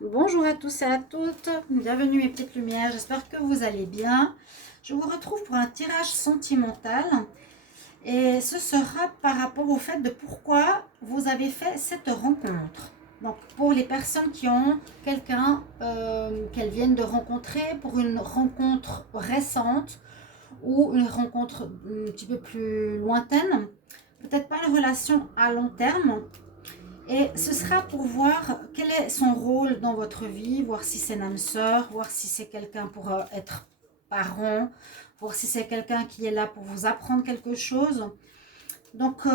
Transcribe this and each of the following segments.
Bonjour à tous et à toutes, bienvenue mes petites lumières, j'espère que vous allez bien. Je vous retrouve pour un tirage sentimental et ce sera par rapport au fait de pourquoi vous avez fait cette rencontre. Donc pour les personnes qui ont quelqu'un qu'elles viennent de rencontrer pour une rencontre récente ou une rencontre un petit peu plus lointaine, peut-être pas une relation à long terme. Et ce sera pour voir quel est son rôle dans votre vie, voir si c'est une âme sœur, voir si c'est quelqu'un pour être parent, voir si c'est quelqu'un qui est là pour vous apprendre quelque chose. Donc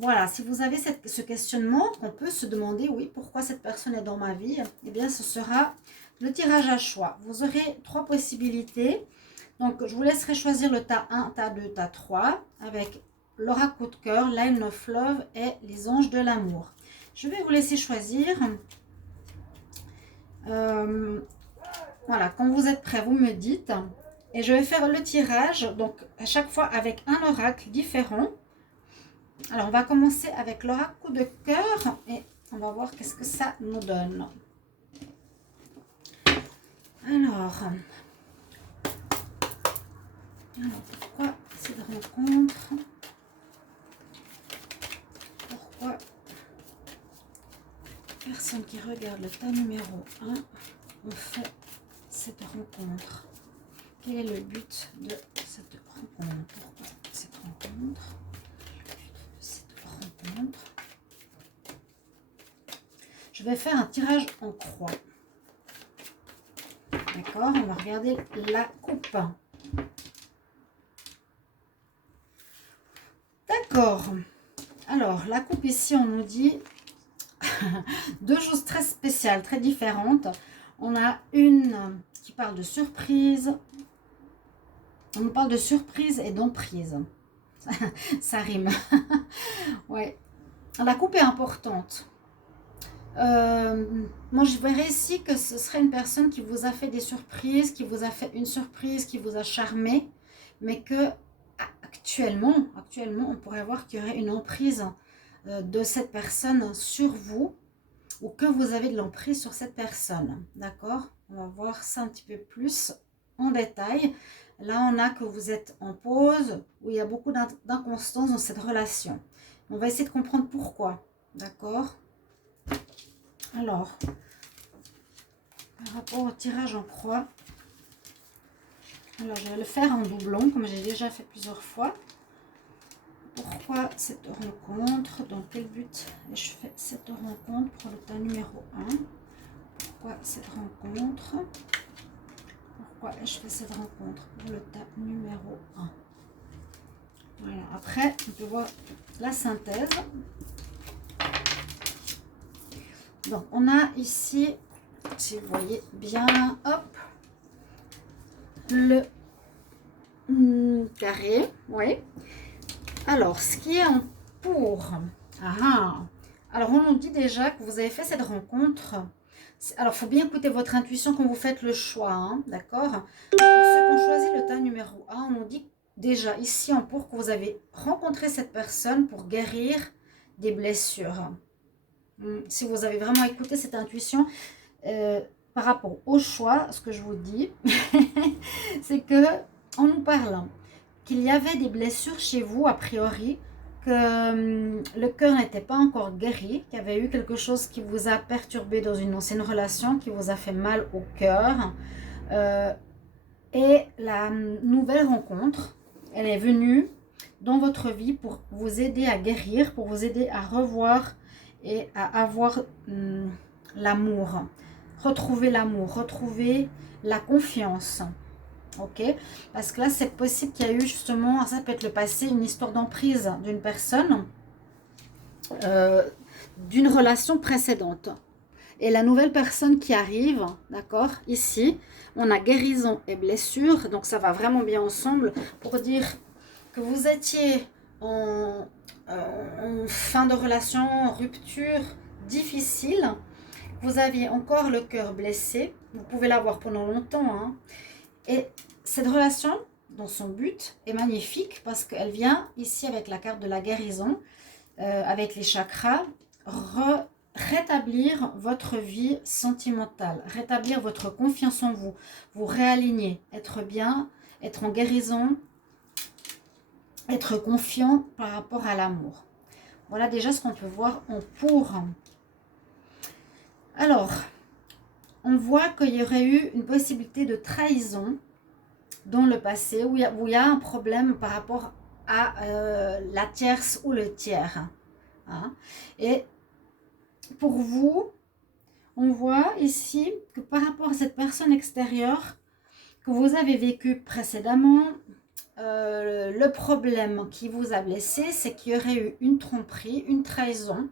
voilà, si vous avez ce questionnement, on peut se demander, oui, pourquoi cette personne est dans ma vie? Eh bien, ce sera le tirage à choix. Vous aurez trois possibilités. Donc, je vous laisserai choisir le tas 1, tas 2, tas 3 avec l'oracle coup de cœur, Line of Love et les anges de l'amour. Je vais vous laisser choisir. Voilà, quand vous êtes prêts, vous me dites. Et je vais faire le tirage, donc à chaque fois avec un oracle différent. Alors, on va commencer avec l'oracle coup de cœur et on va voir qu'est-ce que ça nous donne. Alors pourquoi cette rencontre? Pourquoi personne qui regarde le tas numéro 1 ont fait cette rencontre? Quel est le but de cette rencontre? Pourquoi cette rencontre? Je vais faire un tirage en croix. D'accord, on va regarder la coupe. D'accord. Alors, la coupe ici, on nous dit deux choses très spéciales, très différentes. On a une qui parle de surprise. On nous parle de surprise et d'emprise. Ça rime. Ouais. La coupe est importante. Moi, je verrais ici que ce serait une personne qui vous a fait des surprises, qui vous a fait une surprise, qui vous a charmé, mais que actuellement, on pourrait voir qu'il y aurait une emprise de cette personne sur vous, ou que vous avez de l'emprise sur cette personne. D'accord? On va voir ça un petit peu plus en détail. Là, on a que vous êtes en pause, où il y a beaucoup d'inconstance dans cette relation. On va essayer de comprendre pourquoi. D'accord? Alors, par rapport au tirage en croix, alors je vais le faire en doublon, comme j'ai déjà fait plusieurs fois. Pourquoi cette rencontre? Dans quel but ai-je fait cette rencontre pour le tas numéro 1? Pourquoi cette rencontre? Pourquoi ai-je fait cette rencontre pour le tas numéro 1? Voilà, après, on peut voir la synthèse. Donc, on a ici, si vous voyez bien, hop, le carré, oui. Alors, ce qui est en pour, alors on nous dit déjà que vous avez fait cette rencontre. Alors, il faut bien écouter votre intuition quand vous faites le choix, hein, d'accord? Pour ceux qui ont choisi le tas numéro 1, on nous dit déjà ici en pour que vous avez rencontré cette personne pour guérir des blessures. Si vous avez vraiment écouté cette intuition, par rapport au choix, ce que je vous dis, c'est que en nous parlant qu'il y avait des blessures chez vous, a priori, que le cœur n'était pas encore guéri, qu'il y avait eu quelque chose qui vous a perturbé dans une ancienne relation, qui vous a fait mal au cœur. Et la nouvelle rencontre, elle est venue dans votre vie pour vous aider à guérir, pour vous aider à revoir et à avoir l'amour. Retrouver l'amour, retrouver la confiance. Ok, parce que là c'est possible qu'il y a eu justement, ça peut être le passé, une histoire d'emprise d'une personne, d'une relation précédente. Et la nouvelle personne qui arrive, d'accord, ici, on a guérison et blessure, donc ça va vraiment bien ensemble pour dire que vous étiez en fin de relation, en rupture difficile, vous aviez encore le cœur blessé, vous pouvez l'avoir pendant longtemps, hein, et cette relation, dans son but, est magnifique parce qu'elle vient ici avec la carte de la guérison, avec les chakras, rétablir votre vie sentimentale, rétablir votre confiance en vous, vous réaligner, être bien, être en guérison, être confiant par rapport à l'amour. Voilà déjà ce qu'on peut voir en pour. Alors, on voit qu'il y aurait eu une possibilité de trahison dans le passé, où il y a un problème par rapport à la tierce ou le tiers. Hein. Et pour vous, on voit ici que par rapport à cette personne extérieure que vous avez vécu précédemment, le problème qui vous a blessé, c'est qu'il y aurait eu une tromperie, une trahison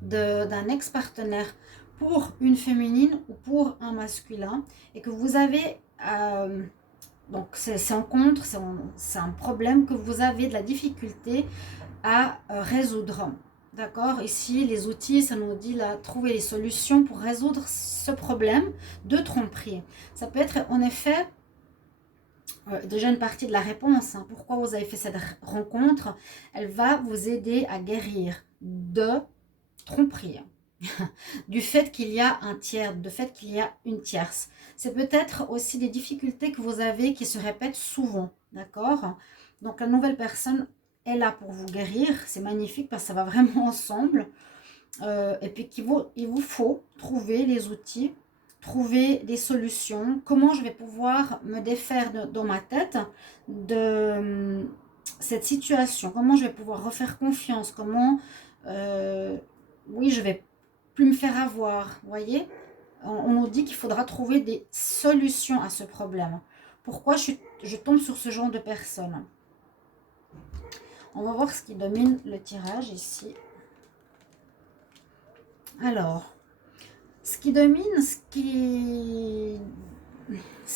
d'un ex-partenaire pour une féminine ou pour un masculin, et que vous avez donc c'est un problème que vous avez de la difficulté à résoudre. D'accord? Ici, les outils, ça nous dit là, trouver les solutions pour résoudre ce problème de tromperie. Ça peut être en effet déjà une partie de la réponse. Hein. Pourquoi vous avez fait cette rencontre? Elle va vous aider à guérir de tromperie. Du fait qu'il y a un tiers, du fait qu'il y a une tierce. C'est peut-être aussi des difficultés que vous avez qui se répètent souvent. D'accord? Donc la nouvelle personne est là pour vous guérir. C'est magnifique parce que ça va vraiment ensemble. Et puis il vous faut trouver les outils, trouver des solutions. Comment je vais pouvoir me défaire dans ma tête de cette situation? Comment je vais pouvoir refaire confiance? Comment, oui, je vais plus me faire avoir, vous voyez? On nous dit qu'il faudra trouver des solutions à ce problème. Pourquoi je tombe sur ce genre de personnes? On va voir ce qui domine le tirage ici. Alors, ce qui domine, ce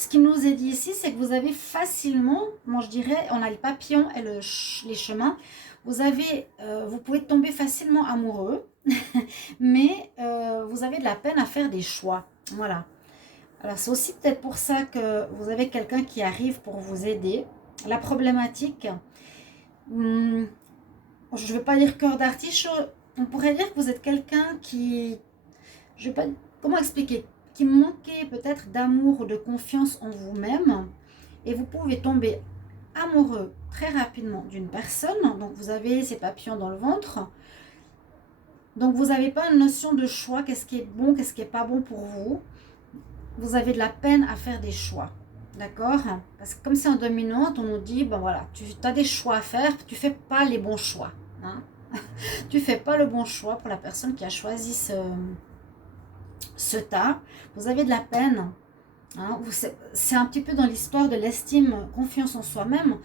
qui nous est dit ici, c'est que vous avez facilement, moi je dirais, on a le papillon et les chemins, vous pouvez tomber facilement amoureux, mais vous avez de la peine à faire des choix. Voilà. Alors c'est aussi peut-être pour ça que vous avez quelqu'un qui arrive pour vous aider. La problématique, je ne vais pas dire cœur d'artichaut, on pourrait dire que vous êtes quelqu'un qui, je vais pas, comment expliquer, qui manquait peut-être d'amour ou de confiance en vous-même, et vous pouvez tomber amoureux très rapidement d'une personne. Donc vous avez ces papillons dans le ventre, donc vous n'avez pas une notion de choix, qu'est-ce qui est bon, qu'est-ce qui n'est pas bon pour vous. Vous avez de la peine à faire des choix, d'accord? Parce que comme c'est en dominante, on nous dit, ben voilà, tu as des choix à faire, tu ne fais pas les bons choix. Hein. Tu ne fais pas le bon choix pour la personne qui a choisi ce tas. Vous avez de la peine. Hein. C'est un petit peu dans l'histoire de l'estime, confiance en soi-même.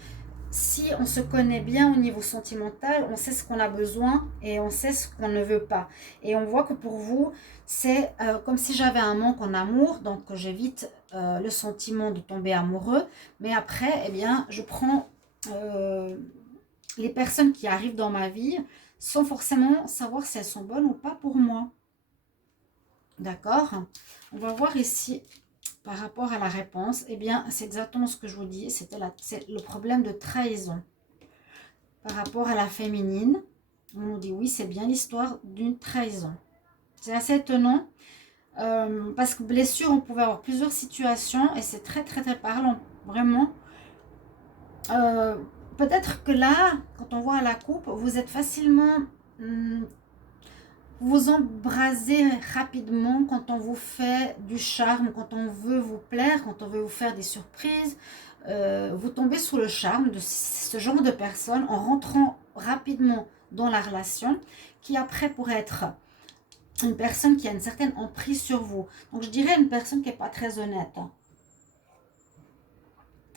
Si on se connaît bien au niveau sentimental, on sait ce qu'on a besoin et on sait ce qu'on ne veut pas. Et on voit que pour vous, c'est comme si j'avais un manque en amour, donc j'évite le sentiment de tomber amoureux. Mais après, eh bien, je prends les personnes qui arrivent dans ma vie sans forcément savoir si elles sont bonnes ou pas pour moi. D'accord? On va voir ici. Par rapport à la réponse, eh bien, c'est exactement ce que je vous dis. C'est le problème de trahison. Par rapport à la féminine, on nous dit oui, c'est bien l'histoire d'une trahison. C'est assez étonnant. Parce que blessure, on pouvait avoir plusieurs situations. Et c'est très, très, très parlant. Vraiment. Peut-être que là, quand on voit la coupe, vous êtes facilement... vous embrasez rapidement quand on vous fait du charme, quand on veut vous plaire, quand on veut vous faire des surprises. Vous tombez sous le charme de ce genre de personne en rentrant rapidement dans la relation, qui après pourrait être une personne qui a une certaine emprise sur vous. Donc je dirais une personne qui n'est pas très honnête.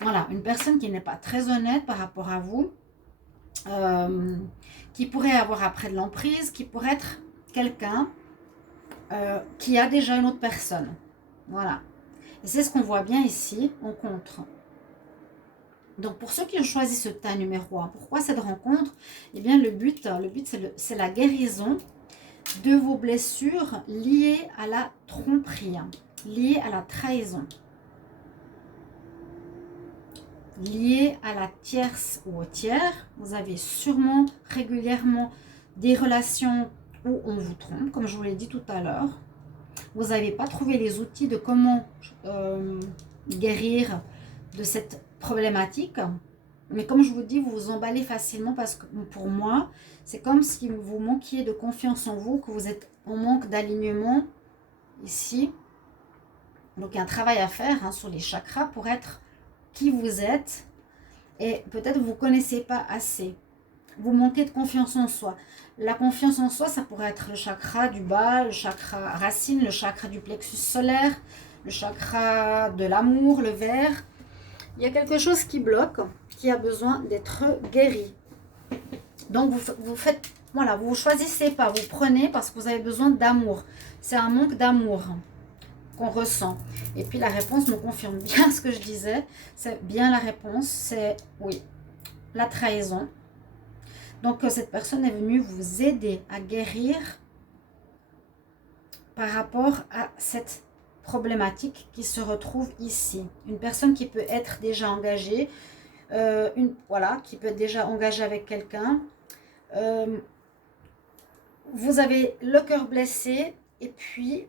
Voilà, une personne qui n'est pas très honnête par rapport à vous, qui pourrait avoir après de l'emprise, qui pourrait être quelqu'un qui a déjà une autre personne. Voilà. Et c'est ce qu'on voit bien ici, en contre. Donc, pour ceux qui ont choisi ce tas numéro 1, pourquoi cette rencontre? Eh bien, le but c'est la guérison de vos blessures liées à la tromperie, liées à la trahison, liées à la tierce ou au tiers. Vous avez sûrement régulièrement des relations ou on vous trompe, comme je vous l'ai dit tout à l'heure. Vous n'avez pas trouvé les outils de comment guérir de cette problématique. Mais comme je vous dis, vous vous emballez facilement parce que pour moi, c'est comme si vous manquiez de confiance en vous, que vous êtes en manque d'alignement ici. Donc il y a un travail à faire sur les chakras pour être qui vous êtes. Et peut-être vous ne vous connaissez pas assez. Vous manquez de confiance en soi. La confiance en soi, ça pourrait être le chakra du bas, le chakra racine, le chakra du plexus solaire, le chakra de l'amour, le vert. Il y a quelque chose qui bloque, qui a besoin d'être guéri. Donc vous faites, voilà, vous ne choisissez pas, vous prenez parce que vous avez besoin d'amour. C'est un manque d'amour qu'on ressent. Et puis la réponse me confirme bien ce que je disais. C'est bien la réponse, c'est oui, la trahison. Donc cette personne est venue vous aider à guérir par rapport à cette problématique qui se retrouve ici. Une personne qui peut être déjà engagée, qui peut être déjà engagée avec quelqu'un. Vous avez le cœur blessé et puis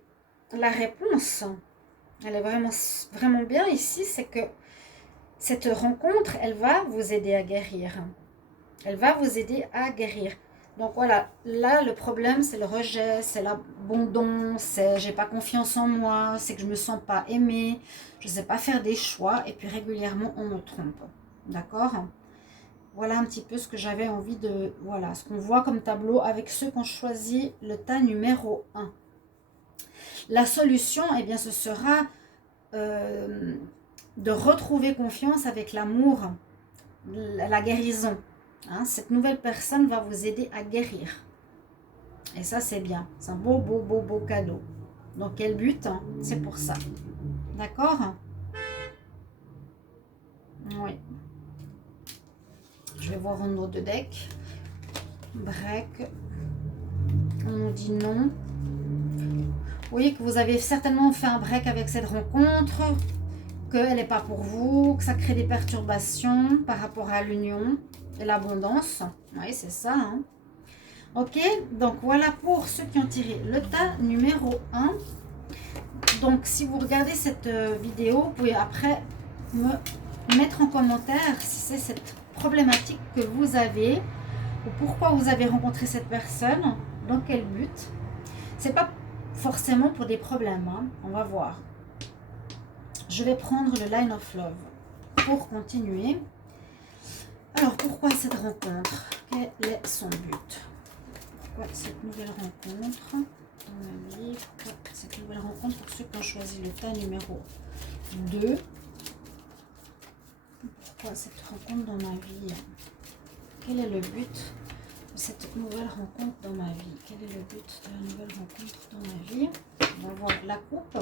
la réponse, elle est vraiment, vraiment bien ici, c'est que cette rencontre, elle va vous aider à guérir. Elle va vous aider à guérir. Donc voilà, là le problème c'est le rejet, c'est l'abandon, c'est j'ai pas confiance en moi, c'est que je me sens pas aimée, je sais pas faire des choix et puis régulièrement on me trompe. D'accord? Voilà un petit peu ce que j'avais envie de... Voilà, ce qu'on voit comme tableau avec ceux qui ont choisi le tas numéro 1. La solution, eh bien ce sera de retrouver confiance avec l'amour, la guérison. Cette nouvelle personne va vous aider à guérir. Et ça, c'est bien. C'est un beau, beau, beau, beau cadeau. Donc, quel but? C'est pour ça. D'accord? Oui. Je vais voir un autre deck. Break. On nous dit non. Vous voyez que vous avez certainement fait un break avec cette rencontre, qu'elle n'est pas pour vous, que ça crée des perturbations par rapport à l'union et l'abondance. Oui, c'est ça. Ok, donc voilà pour ceux qui ont tiré le tas numéro 1. Donc, si vous regardez cette vidéo, vous pouvez après me mettre en commentaire si c'est cette problématique que vous avez ou pourquoi vous avez rencontré cette personne, dans quel but. C'est pas forcément pour des problèmes, on va voir. Je vais prendre le Line of Love pour continuer. Alors, pourquoi cette rencontre? Quel est son but? Pourquoi cette nouvelle rencontre dans ma vie? Pourquoi cette nouvelle rencontre pour ceux qui ont choisi le tas numéro 2? Pourquoi cette rencontre dans ma vie? Quel est le but de cette nouvelle rencontre dans ma vie? Quel est le but de la nouvelle rencontre dans ma vie? On va voir la coupe.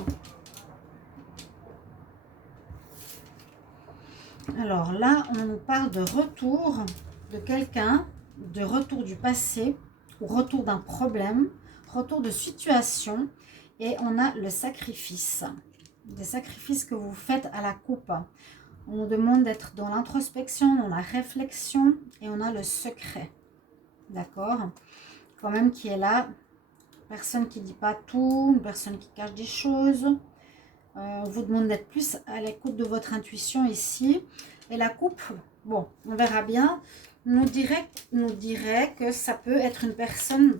Alors là, on nous parle de retour de quelqu'un, de retour du passé, ou retour d'un problème, retour de situation, et on a le sacrifice. Des sacrifices que vous faites à la coupe. On nous demande d'être dans l'introspection, dans la réflexion, et on a le secret. D'accord? Quand même qui est là, personne qui ne dit pas tout, une personne qui cache des choses. On vous demande d'être plus à l'écoute de votre intuition ici. Et la coupe, bon, on verra bien, nous dirait que ça peut être une personne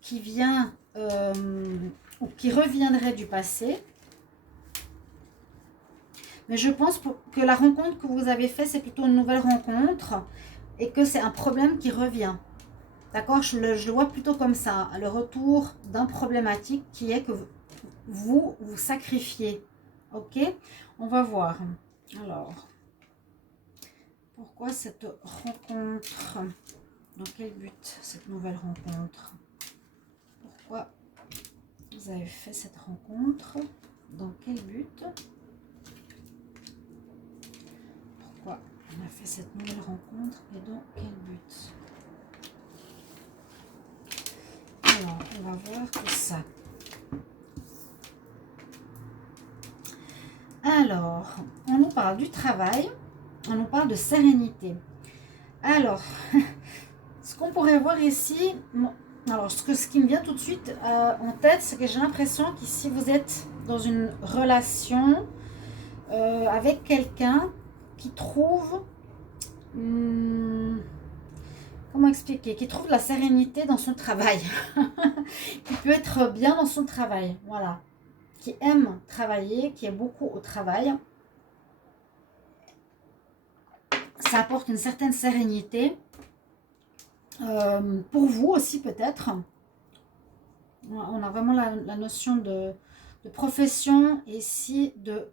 qui vient ou qui reviendrait du passé. Mais je pense que la rencontre que vous avez faite, c'est plutôt une nouvelle rencontre et que c'est un problème qui revient. D'accord? Je le vois plutôt comme ça, le retour d'un problématique qui est que vous sacrifiez. Ok? On va voir. Alors, pourquoi cette rencontre? Dans quel but cette nouvelle rencontre? Pourquoi vous avez fait cette rencontre? Dans quel but? Pourquoi on a fait cette nouvelle rencontre et dans quel but? Alors, on va voir tout ça. Alors, on nous parle du travail, on nous parle de sérénité. Alors, ce qu'on pourrait voir ici, Alors, ce qui me vient tout de suite en tête, c'est que j'ai l'impression qu'ici, vous êtes dans une relation avec quelqu'un qui trouve... comment expliquer? Qui trouve la sérénité dans son travail. Qui peut être bien dans son travail. Voilà. Qui aime travailler, qui est beaucoup au travail. Ça apporte une certaine sérénité. Pour vous aussi peut-être. On a vraiment la notion de profession et ici de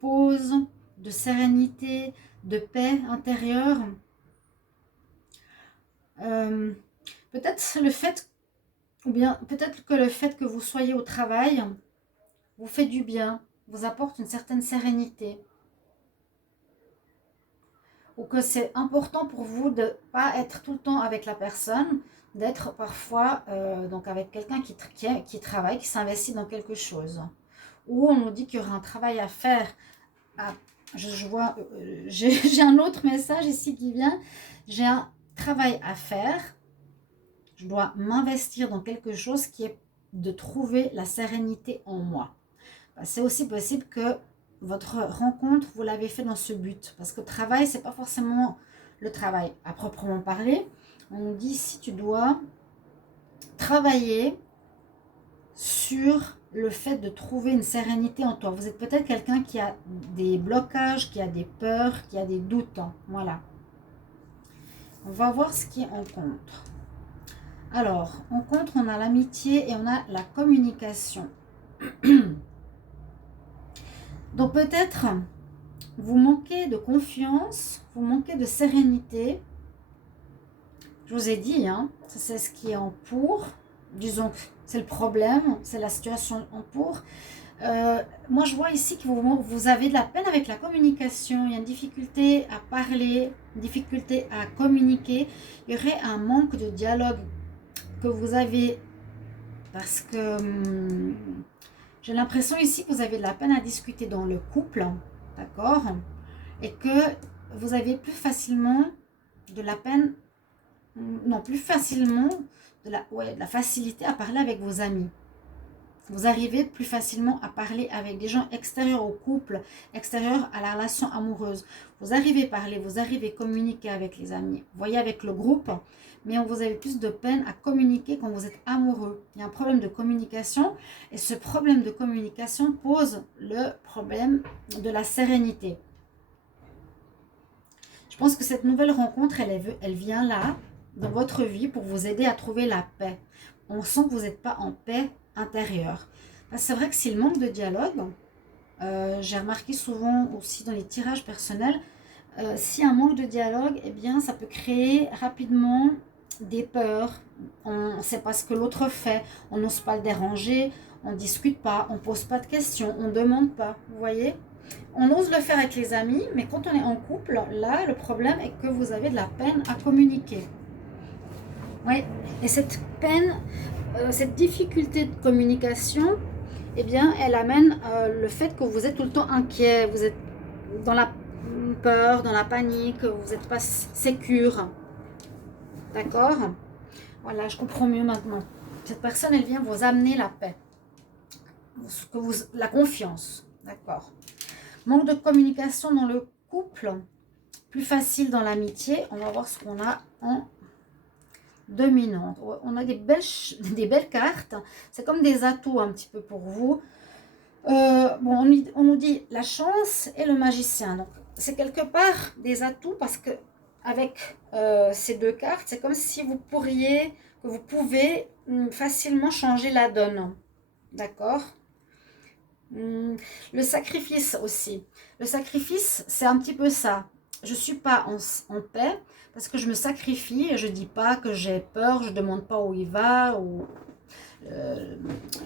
pause, de sérénité, de paix intérieure. Peut-être le fait, ou bien peut-être que le fait que vous soyez au travail vous fait du bien, vous apporte une certaine sérénité. Ou que c'est important pour vous de ne pas être tout le temps avec la personne, d'être parfois donc avec quelqu'un qui travaille, qui s'investit dans quelque chose. Ou on nous dit qu'il y aura un travail à faire. Ah, je vois, j'ai un autre message ici qui vient. J'ai un travail à faire. Je dois m'investir dans quelque chose qui est de trouver la sérénité en moi. C'est aussi possible que votre rencontre, vous l'avez fait dans ce but. Parce que travail, c'est pas forcément le travail à proprement parler. On nous dit si tu dois travailler sur le fait de trouver une sérénité en toi. Vous êtes peut-être quelqu'un qui a des blocages, qui a des peurs, qui a des doutes. Voilà. On va voir ce qui est en contre. Alors, en contre, on a l'amitié et on a la communication. Donc peut-être vous manquez de confiance, vous manquez de sérénité. Je vous ai dit, hein, c'est ce qui est en pour. Disons que c'est le problème, c'est la situation en pour. Moi, je vois ici que vous avez de la peine avec la communication. Il y a une difficulté à parler, une difficulté à communiquer. Il y aurait un manque de dialogue que vous avez parce que... j'ai l'impression ici que vous avez de la peine à discuter dans le couple, d'accord? Et que vous avez plus facilement de la peine, non, plus facilement de la facilité à parler avec vos amis. Vous arrivez plus facilement à parler avec des gens extérieurs au couple, extérieurs à la relation amoureuse. Vous arrivez à parler, vous arrivez à communiquer avec les amis. Vous voyez avec le groupe, mais vous avez plus de peine à communiquer quand vous êtes amoureux. Il y a un problème de communication et ce problème de communication pose le problème de la sérénité. Je pense que cette nouvelle rencontre, elle vient là, dans votre vie, pour vous aider à trouver la paix. On sent que vous n'êtes pas en paix intérieure. C'est vrai que s'il manque de dialogue, j'ai remarqué souvent aussi dans les tirages personnels, s'il y a un manque de dialogue, eh bien, ça peut créer rapidement des peurs. On ne sait pas ce que l'autre fait, on n'ose pas le déranger, on ne discute pas, on ne pose pas de questions, on ne demande pas, vous voyez? On ose le faire avec les amis, mais quand on est en couple, là, le problème est que vous avez de la peine à communiquer. Oui, et cette peine, cette difficulté de communication, eh bien, elle amène le fait que vous êtes tout le temps inquiet, vous êtes dans la peur, dans la panique, vous n'êtes pas sécure. D'accord? Voilà, je comprends mieux maintenant. Cette personne, elle vient vous amener la paix, la confiance. D'accord? Manque de communication dans le couple, plus facile dans l'amitié. On va voir ce qu'on a en dominante. On a des belles cartes. C'est comme des atouts un petit peu pour vous. Bon, on nous dit la chance et le magicien. Donc, c'est quelque part des atouts parce que avec ces deux cartes, c'est comme si vous pouvez facilement changer la donne. D'accord? Le sacrifice aussi. Le sacrifice, c'est un petit peu ça. Je ne suis pas en paix parce que je me sacrifie et je ne dis pas que j'ai peur, je ne demande pas où il va, ou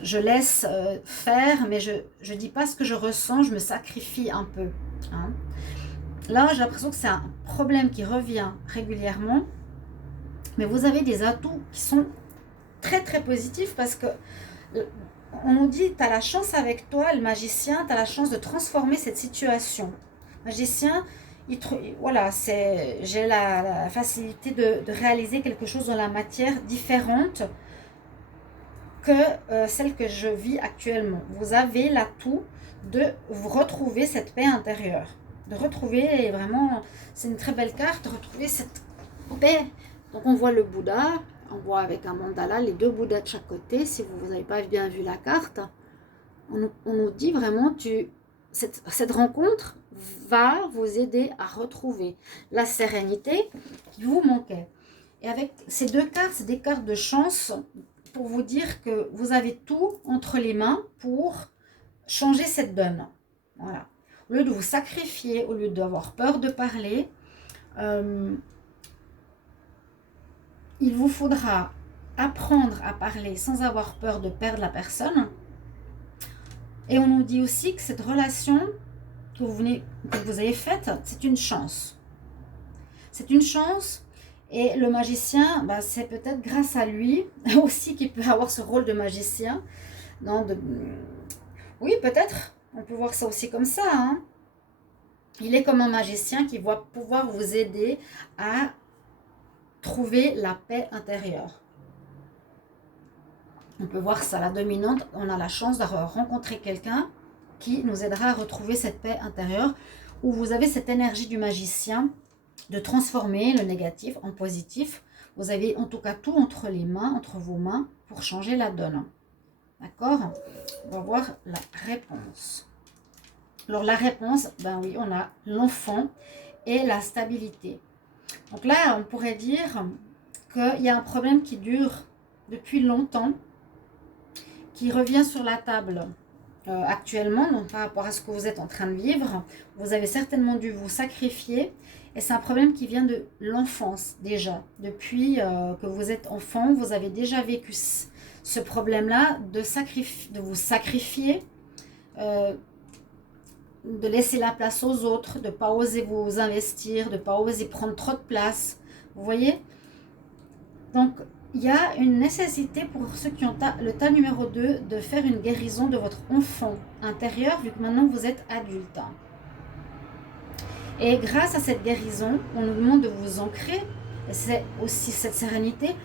je laisse faire, mais je ne dis pas ce que je ressens, je me sacrifie un peu. Hein. Là, j'ai l'impression que c'est un problème qui revient régulièrement, mais vous avez des atouts qui sont très très positifs parce que on nous dit, tu as la chance avec toi, le magicien, tu as la chance de transformer cette situation. Magicien, voilà, j'ai la facilité de réaliser quelque chose dans la matière différente que celle que je vis actuellement. Vous avez l'atout de vous retrouver cette paix intérieure. De retrouver vraiment, c'est une très belle carte, de retrouver cette paix. Donc on voit le Bouddha, on voit avec un mandala les deux Bouddhas de chaque côté. Si vous n'avez pas bien vu la carte, on nous dit vraiment, cette rencontre va vous aider à retrouver la sérénité qui vous manquait. Et avec ces deux cartes, c'est des cartes de chance pour vous dire que vous avez tout entre les mains pour changer cette donne. Voilà. Au lieu de vous sacrifier, au lieu d'avoir peur de parler, il vous faudra apprendre à parler sans avoir peur de perdre la personne. Et on nous dit aussi que cette relation que vous avez faite, c'est une chance. C'est une chance. Et le magicien, bah, c'est peut-être grâce à lui aussi qu'il peut avoir ce rôle de magicien. Non, oui, peut-être. On peut voir ça aussi comme ça. Hein. Il est comme un magicien qui va pouvoir vous aider à trouver la paix intérieure. On peut voir ça, la dominante. On a la chance de rencontrer quelqu'un qui nous aidera à retrouver cette paix intérieure où vous avez cette énergie du magicien de transformer le négatif en positif. Vous avez en tout cas tout entre les mains, entre vos mains, pour changer la donne. D'accord? On va voir la réponse. Alors la réponse, ben oui, on a l'enfant et la stabilité. Donc là, on pourrait dire qu'il y a un problème qui dure depuis longtemps, qui revient sur la table actuellement, donc par rapport à ce que vous êtes en train de vivre. Vous avez certainement dû vous sacrifier. Et c'est un problème qui vient de l'enfance déjà. Depuis que vous êtes enfant, vous avez déjà vécu ce problème-là de vous sacrifier, de laisser la place aux autres, de ne pas oser vous investir, de ne pas oser prendre trop de place. Vous voyez? Donc, il y a une nécessité pour ceux qui ont le tas numéro 2 de faire une guérison de votre enfant intérieur, vu que maintenant vous êtes adulte. Et grâce à cette guérison, on nous demande de vous ancrer, et c'est aussi cette sérénité,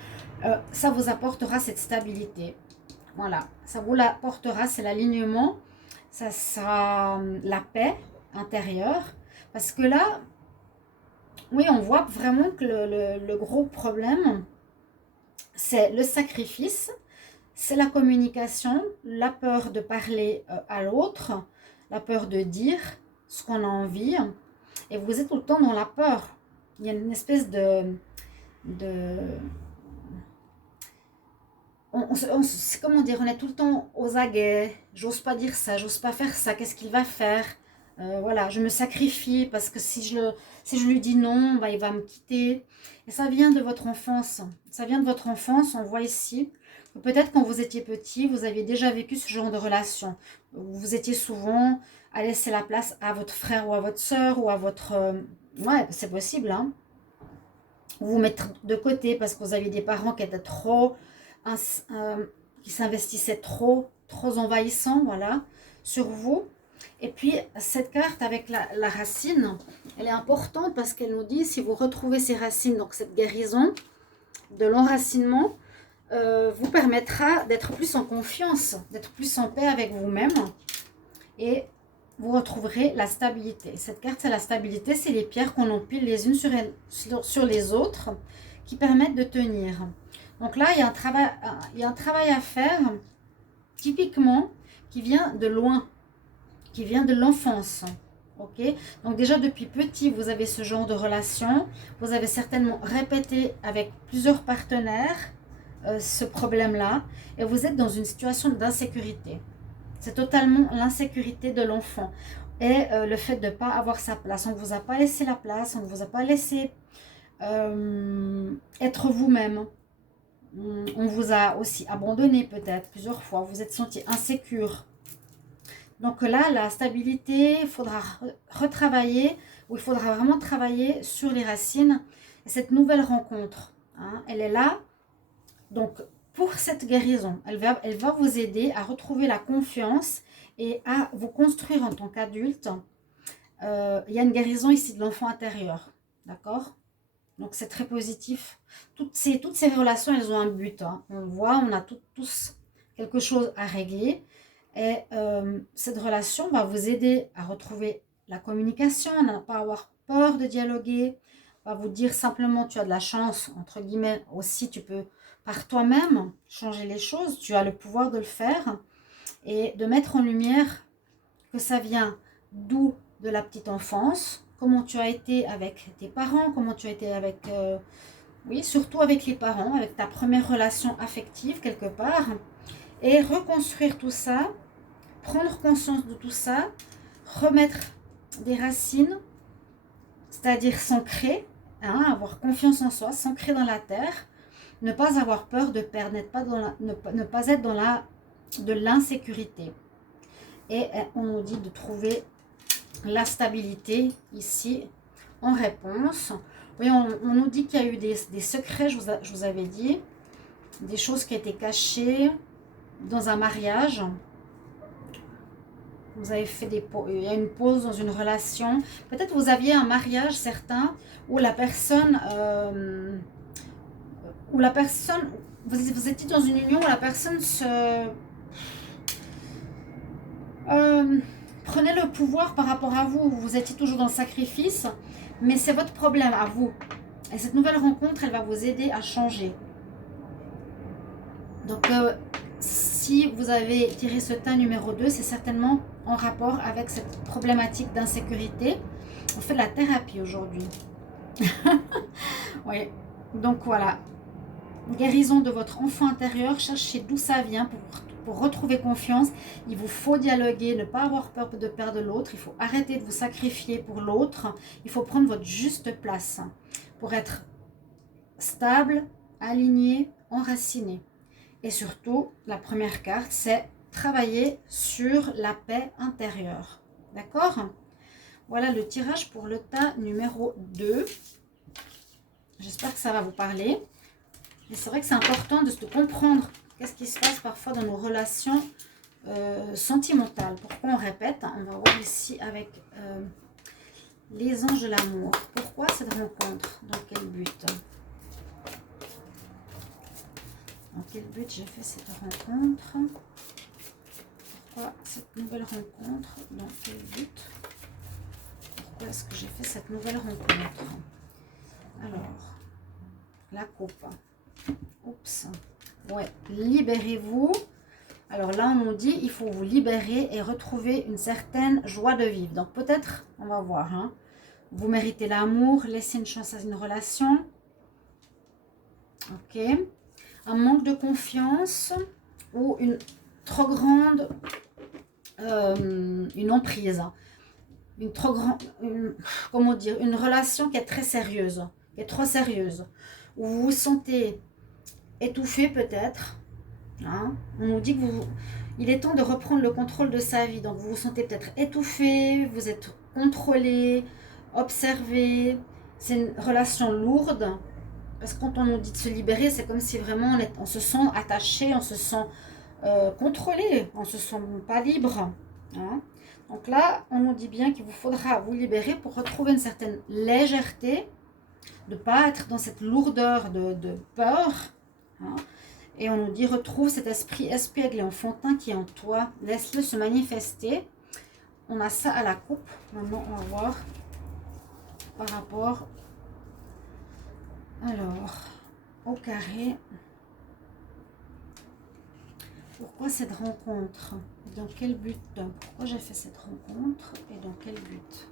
ça vous apportera cette stabilité. Voilà, ça vous l'apportera, c'est l'alignement, ça sera la paix intérieure. Parce que là, oui, on voit vraiment que le gros problème, c'est le sacrifice, c'est la communication, la peur de parler à l'autre, la peur de dire ce qu'on a envie. Et vous êtes tout le temps dans la peur. Il y a une espèce c'est comment dire, on est tout le temps aux aguets. J'ose pas dire ça, j'ose pas faire ça. Qu'est-ce qu'il va faire? Voilà, je me sacrifie parce que si je lui dis non, bah, il va me quitter. Et ça vient de votre enfance. Ça vient de votre enfance, on voit ici. Peut-être quand vous étiez petit, vous aviez déjà vécu ce genre de relation. Vous étiez souvent à laisser la place à votre frère ou à votre soeur ou à votre... ouais, c'est possible, hein. Vous mettre de côté parce que vous aviez des parents qui étaient trop... qui s'investissaient trop envahissants, voilà, sur vous. Et puis, cette carte avec la racine, elle est importante parce qu'elle nous dit, si vous retrouvez ces racines, donc cette guérison de l'enracinement, vous permettra d'être plus en confiance, d'être plus en paix avec vous-même et vous retrouverez la stabilité. Cette carte, c'est la stabilité, c'est les pierres qu'on empile les unes sur les autres qui permettent de tenir. Donc là, il y a un travail à faire, typiquement, qui vient de loin, qui vient de l'enfance. Ok, donc déjà depuis petit, vous avez ce genre de relation. Vous avez certainement répété avec plusieurs partenaires ce problème-là. Et vous êtes dans une situation d'insécurité. C'est totalement l'insécurité de l'enfant. Et le fait de ne pas avoir sa place. On ne vous a pas laissé la place. On ne vous a pas laissé être vous-même. On vous a aussi abandonné peut-être plusieurs fois. Vous êtes senti insécure. Donc là, la stabilité, il faudra retravailler, ou il faudra vraiment travailler sur les racines. Et cette nouvelle rencontre, hein, elle est là. Donc, pour cette guérison, elle va vous aider à retrouver la confiance et à vous construire en tant qu'adulte. Il y a une guérison ici de l'enfant intérieur. D'accord? Donc, c'est très positif. Toutes ces relations, elles ont un but. Hein. On voit, on a tous quelque chose à régler. Et cette relation va vous aider à retrouver la communication, à ne pas avoir peur de dialoguer, va vous dire simplement tu as de la chance, entre guillemets, aussi tu peux par toi-même changer les choses, tu as le pouvoir de le faire et de mettre en lumière que ça vient d'où, de la petite enfance, comment tu as été avec tes parents, comment tu as été avec, oui, surtout avec les parents, avec ta première relation affective quelque part, et reconstruire tout ça, prendre conscience de tout ça, remettre des racines, c'est-à-dire s'ancrer, hein, avoir confiance en soi, s'ancrer dans la terre, ne pas avoir peur de perdre, ne pas être dans de l'insécurité. Et on nous dit de trouver la stabilité ici en réponse. Oui, on nous dit qu'il y a eu des secrets, je vous avais dit, des choses qui étaient cachées dans un mariage. Vous avez fait il y a une pause dans une relation. Peut-être vous aviez un mariage certain où la personne, vous étiez dans une union où la personne prenait le pouvoir par rapport à vous. Vous étiez toujours dans le sacrifice, mais c'est votre problème à vous. Et cette nouvelle rencontre, elle va vous aider à changer. Donc, si vous avez tiré ce tas numéro 2, c'est certainement en rapport avec cette problématique d'insécurité. On fait de la thérapie aujourd'hui. Oui, donc voilà. Guérison de votre enfant intérieur, cherchez d'où ça vient pour retrouver confiance. Il vous faut dialoguer, ne pas avoir peur de perdre l'autre. Il faut arrêter de vous sacrifier pour l'autre. Il faut prendre votre juste place pour être stable, aligné, enraciné. Et surtout, la première carte, c'est travailler sur la paix intérieure. D'accord? Voilà le tirage pour le tas numéro 2. J'espère que ça va vous parler. Et c'est vrai que c'est important de comprendre qu'est-ce qui se passe parfois dans nos relations sentimentales. Pourquoi on répète? On va voir ici avec les anges de l'amour. Pourquoi cette rencontre? Dans quel but? Dans quel but j'ai fait cette rencontre? Pourquoi cette nouvelle rencontre? Dans quel but? Pourquoi est-ce que j'ai fait cette nouvelle rencontre? Alors, la coupe. Oups. Ouais, libérez-vous. Alors là, on nous dit, il faut vous libérer et retrouver une certaine joie de vivre. Donc peut-être, on va voir, hein, vous méritez l'amour, laissez une chance à une relation. Ok. Un manque de confiance ou une trop grande une emprise, une trop grande, comment dire, une relation qui est très sérieuse, qui est trop sérieuse, où vous vous sentez étouffé peut-être, hein. On nous dit que il est temps de reprendre le contrôle de sa vie, donc vous vous sentez peut-être étouffé, vous êtes contrôlé, observé, c'est une relation lourde. Parce que quand on nous dit de se libérer, c'est comme si vraiment on se sent attaché, on se sent contrôlé, on ne se sent pas libre. Hein. Donc là, on nous dit bien qu'il vous faudra vous libérer pour retrouver une certaine légèreté, de ne pas être dans cette lourdeur de peur. Hein. Et on nous dit, retrouve cet esprit espiègle et enfantin qui est en toi, laisse-le se manifester. On a ça à la coupe. Maintenant, on va voir par rapport... Alors, au carré, pourquoi cette rencontre? Dans quel but? Pourquoi j'ai fait cette rencontre et dans quel but?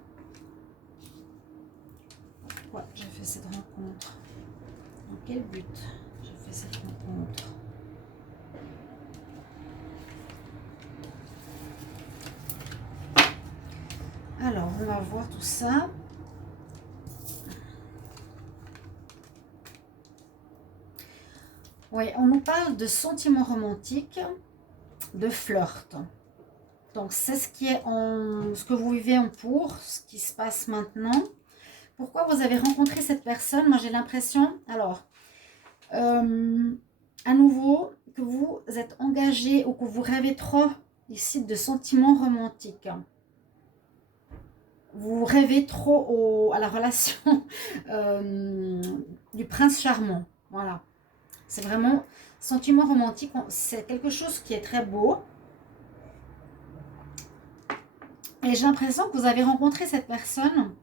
Pourquoi j'ai fait cette rencontre? Dans quel but j'ai fait cette rencontre? Alors, on va voir tout ça. Oui, on nous parle de sentiments romantiques, de flirt. Donc, c'est ce que vous vivez en cours, ce qui se passe maintenant. Pourquoi vous avez rencontré cette personne? Moi, j'ai l'impression, alors, à nouveau, que vous êtes engagé ou que vous rêvez trop ici de sentiments romantiques. Vous rêvez trop à la relation du prince charmant. Voilà. C'est vraiment Sentiment romantique, c'est quelque chose qui est très beau. Et j'ai l'impression que vous avez rencontré cette personne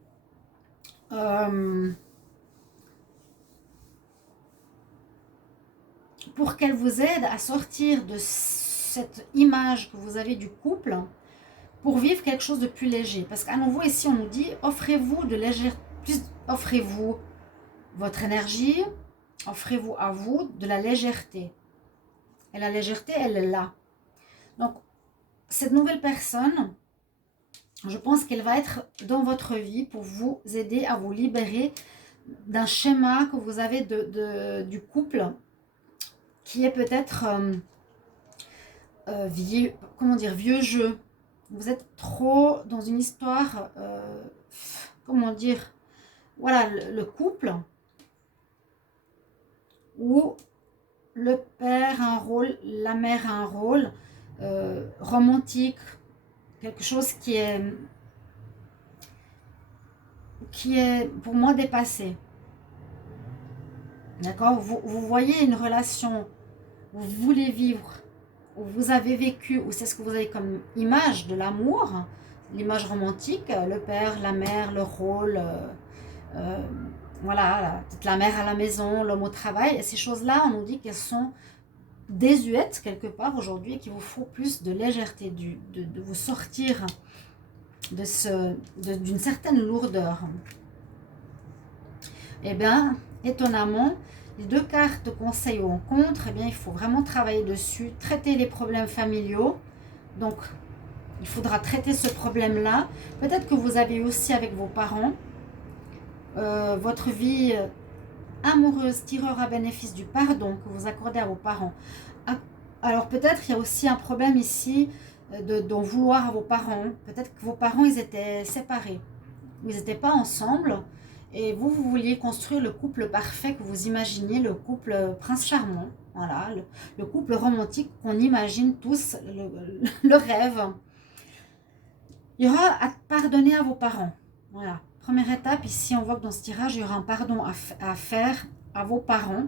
pour qu'elle vous aide à sortir de cette image que vous avez du couple pour vivre quelque chose de plus léger. Parce qu'à nouveau, ici, on nous dit, offrez-vous de légèreté, offrez-vous votre énergie, offrez-vous à vous de la légèreté. Et la légèreté, elle est là. Donc, cette nouvelle personne, je pense qu'elle va être dans votre vie pour vous aider à vous libérer d'un schéma que vous avez du couple qui est peut-être vieux jeu. Vous êtes trop dans une histoire, voilà, le couple où le père a un rôle, la mère a un rôle romantique, quelque chose qui est pour moi dépassé. D'accord, vous voyez une relation, vous voulez vivre, où vous avez vécu, ou c'est ce que vous avez comme image de l'amour, l'image romantique, le père, la mère, le rôle, voilà, peut-être la mère à la maison, l'homme au travail, et ces choses-là, on nous dit qu'elles sont désuètes quelque part aujourd'hui et qu'il vous faut plus de légèreté, de vous sortir d'une certaine lourdeur. Eh bien, étonnamment, les deux cartes conseil ou rencontre, eh bien, il faut vraiment travailler dessus, traiter les problèmes familiaux. Donc, il faudra traiter ce problème-là. Peut-être que vous avez aussi avec vos parents votre vie amoureuse, tireur à bénéfice du pardon que vous accordez à vos parents. Alors peut-être il y a aussi un problème ici d'en vouloir à vos parents. Peut-être que vos parents, ils étaient séparés. Ils n'étaient pas ensemble. Et vous vouliez construire le couple parfait que vous imaginiez, le couple prince charmant. Voilà, le couple romantique qu'on imagine tous, le rêve. Il y aura à pardonner à vos parents. Voilà. Première étape, ici on voit que dans ce tirage, il y aura un pardon à faire à vos parents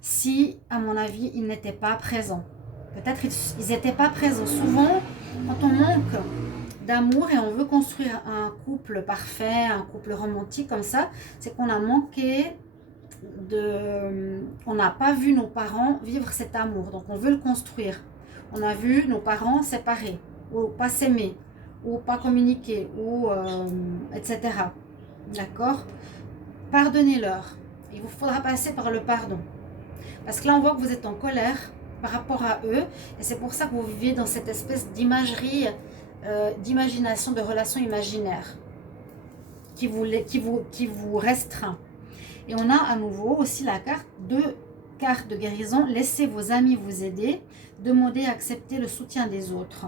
si, à mon avis, ils n'étaient pas présents. Peut-être ils n'étaient pas présents. Souvent, quand on manque d'amour et on veut construire un couple parfait, un couple romantique comme ça, c'est qu'on a manqué on n'a pas vu nos parents vivre cet amour, donc on veut le construire. On a vu nos parents séparés, ou pas s'aimer, ou pas communiquer, ou etc. D'accord? Pardonnez-leur. Il vous faudra passer par le pardon. Parce que là, on voit que vous êtes en colère par rapport à eux, et c'est pour ça que vous vivez dans cette espèce d'imagerie, d'imagination, de relations imaginaires qui vous restreint. Et on a à nouveau aussi la carte de guérison. Laissez vos amis vous aider. Demandez à accepter le soutien des autres.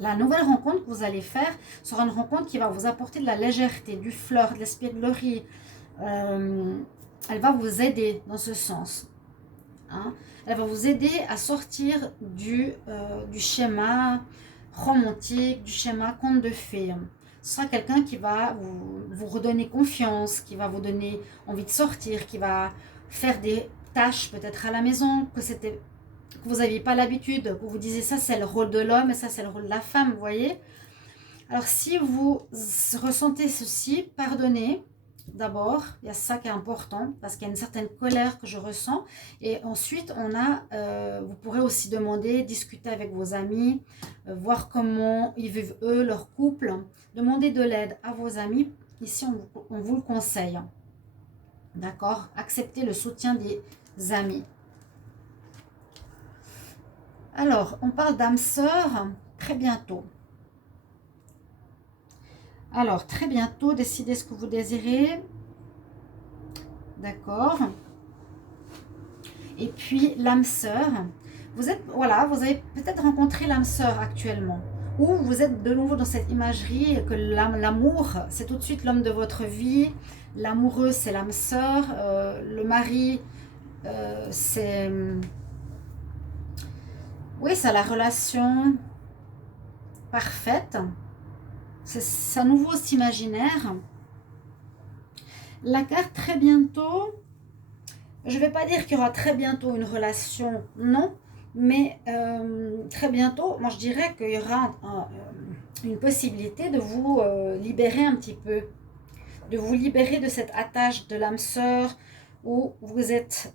La nouvelle rencontre que vous allez faire sera une rencontre qui va vous apporter de la légèreté, du flirt, de l'espièglerie. Elle va vous aider dans ce sens. Hein. Elle va vous aider à sortir du schéma romantique, du schéma conte de fées. Ce sera quelqu'un qui va vous redonner confiance, qui va vous donner envie de sortir, qui va faire des tâches peut-être à la maison que vous n'aviez pas l'habitude, que vous disiez ça c'est le rôle de l'homme et ça c'est le rôle de la femme, vous voyez. Alors si vous ressentez ceci, pardonnez. D'abord, il y a ça qui est important parce qu'il y a une certaine colère que je ressens. Et ensuite, vous pourrez aussi demander, discuter avec vos amis, voir comment ils vivent eux, leur couple. Demandez de l'aide à vos amis. Ici, on vous le conseille. D'accord? Acceptez le soutien des amis. Alors, on parle d'âme sœur très bientôt. Alors, très bientôt, décidez ce que vous désirez. D'accord. Et puis, l'âme sœur. Vous avez peut-être rencontré l'âme sœur actuellement. Ou vous êtes de nouveau dans cette imagerie que l'amour, c'est tout de suite l'homme de votre vie. L'amoureux, c'est l'âme sœur. Le mari, c'est... Oui, c'est la relation parfaite. C'est à nouveau cet imaginaire. La carte très bientôt, Je ne vais pas dire qu'il y aura très bientôt une relation, non, mais très bientôt, moi je dirais qu'il y aura une possibilité de vous libérer un petit peu, de vous libérer de cette attache de l'âme sœur où vous n'êtes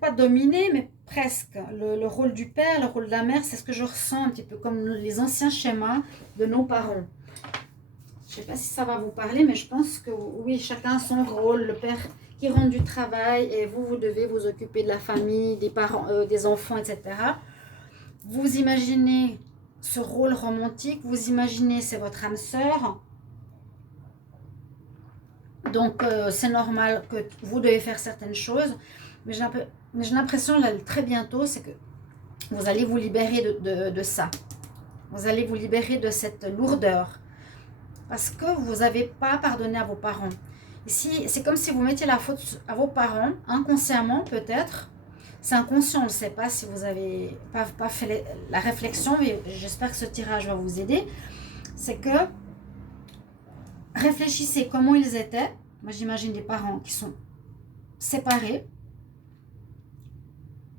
pas dominé, mais presque. Le rôle du père, le rôle de la mère, c'est ce que je ressens un petit peu comme les anciens schémas de nos parents. Je ne sais pas si ça va vous parler, mais je pense que oui, chacun a son rôle. Le père qui rentre du travail et vous devez vous occuper de la famille, des parents, des enfants, etc. Vous imaginez ce rôle romantique, vous imaginez c'est votre âme sœur. Donc c'est normal que vous devez faire certaines choses, mais j'ai l'impression là très bientôt, c'est que vous allez vous libérer de ça. Vous allez vous libérer de cette lourdeur. Parce que vous n'avez pas pardonné à vos parents. Ici, c'est comme si vous mettiez la faute à vos parents, inconsciemment peut-être. C'est inconscient, on ne sait pas si vous n'avez pas fait la réflexion, mais j'espère que ce tirage va vous aider. C'est que réfléchissez comment ils étaient. Moi, j'imagine des parents qui sont séparés.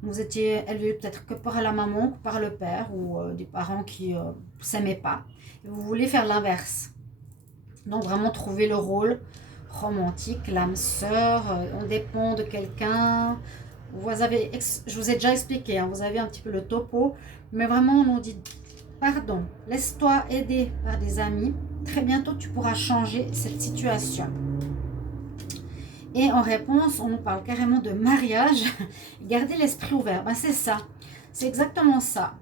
Vous étiez élevés peut-être que par la maman, que par le père, ou des parents qui ne s'aimaient pas. Et vous voulez faire l'inverse. Donc vraiment trouver le rôle romantique, l'âme sœur, on dépend de quelqu'un. Je vous ai déjà expliqué, hein, vous avez un petit peu le topo, mais vraiment on nous dit pardon, laisse-toi aider par des amis. Très bientôt tu pourras changer cette situation. Et en réponse, on nous parle carrément de mariage. Gardez l'esprit ouvert. Ben, c'est ça, c'est exactement ça.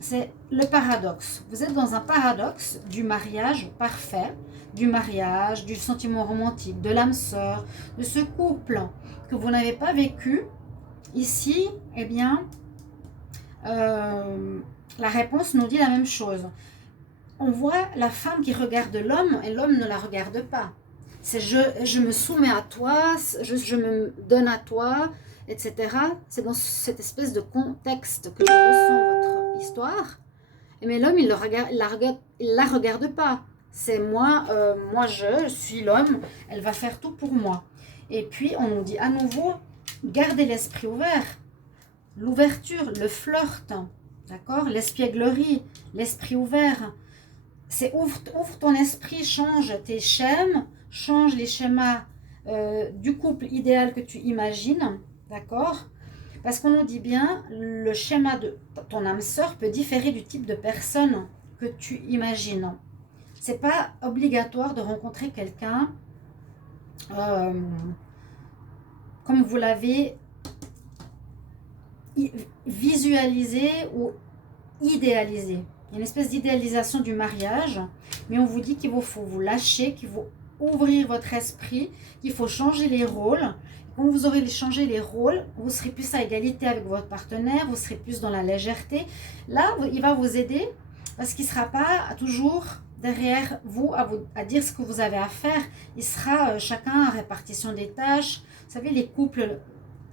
C'est le paradoxe. Vous êtes dans un paradoxe du mariage parfait, du mariage, du sentiment romantique, de l'âme sœur, de ce couple que vous n'avez pas vécu. Ici, eh bien, la réponse nous dit la même chose. On voit la femme qui regarde l'homme et l'homme ne la regarde pas. C'est je me soumets à toi, je me donne à toi, etc. C'est dans cette espèce de contexte que je ressens votre histoire. Mais l'homme, il la regarde pas. C'est moi, je suis l'homme, elle va faire tout pour moi. Et puis, on nous dit à nouveau, gardez l'esprit ouvert. L'ouverture, le flirt, d'accord, l'espièglerie, l'esprit ouvert. C'est ouvre ton esprit, change tes schèmes, change les schémas du couple idéal que tu imagines, d'accord? Parce qu'on nous dit bien, le schéma de ton âme sœur peut différer du type de personne que tu imagines. C'est pas obligatoire de rencontrer quelqu'un comme vous l'avez visualisé ou idéalisé. Il y a une espèce d'idéalisation du mariage, mais on vous dit qu'il faut vous lâcher, qu'il faut ouvrir votre esprit, qu'il faut changer les rôles. Quand vous aurez changé les rôles, vous serez plus à égalité avec votre partenaire, vous serez plus dans la légèreté. Là, il va vous aider parce qu'il ne sera pas toujours derrière vous à dire ce que vous avez à faire. Il sera chacun à répartition des tâches. Vous savez, les couples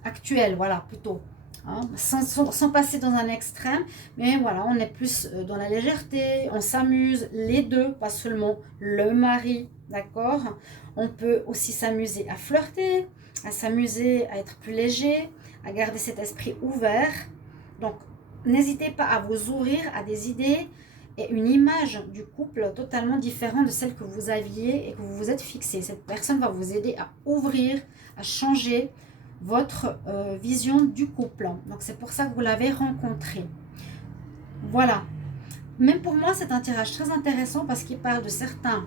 actuels, voilà, plutôt. Hein, sans passer dans un extrême, mais voilà, on est plus dans la légèreté, on s'amuse, les deux, pas seulement le mari, d'accord? On peut aussi s'amuser à flirter, à s'amuser à être plus léger, à garder cet esprit ouvert. Donc, n'hésitez pas à vous ouvrir à des idées et une image du couple totalement différente de celle que vous aviez et que vous vous êtes fixé. Cette personne va vous aider à ouvrir, à changer votre vision du couple. Donc c'est pour ça que vous l'avez rencontré. Voilà. Même pour moi, c'est un tirage très intéressant parce qu'il parle de certains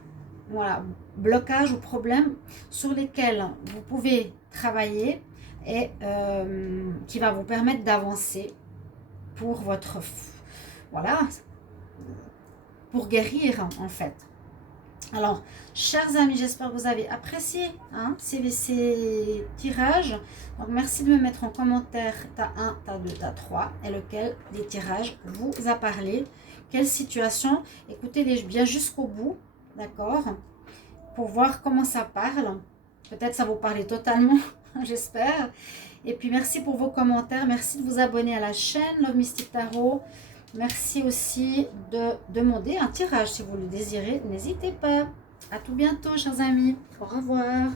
blocages ou problèmes sur lesquels vous pouvez travailler et qui va vous permettre d'avancer pour votre... pour guérir en fait. Alors, chers amis, j'espère que vous avez apprécié ces tirages. Donc, merci de me mettre en commentaire tas 1, tas 2, tas 3 et lequel des tirages vous a parlé. Quelle situation? Écoutez-les bien jusqu'au bout, d'accord? Pour voir comment ça parle. Peut-être ça vous parlait totalement, j'espère. Et puis, merci pour vos commentaires. Merci de vous abonner à la chaîne Love Mystic Tarot. Merci aussi de demander un tirage si vous le désirez. N'hésitez pas. À tout bientôt, chers amis. Au revoir.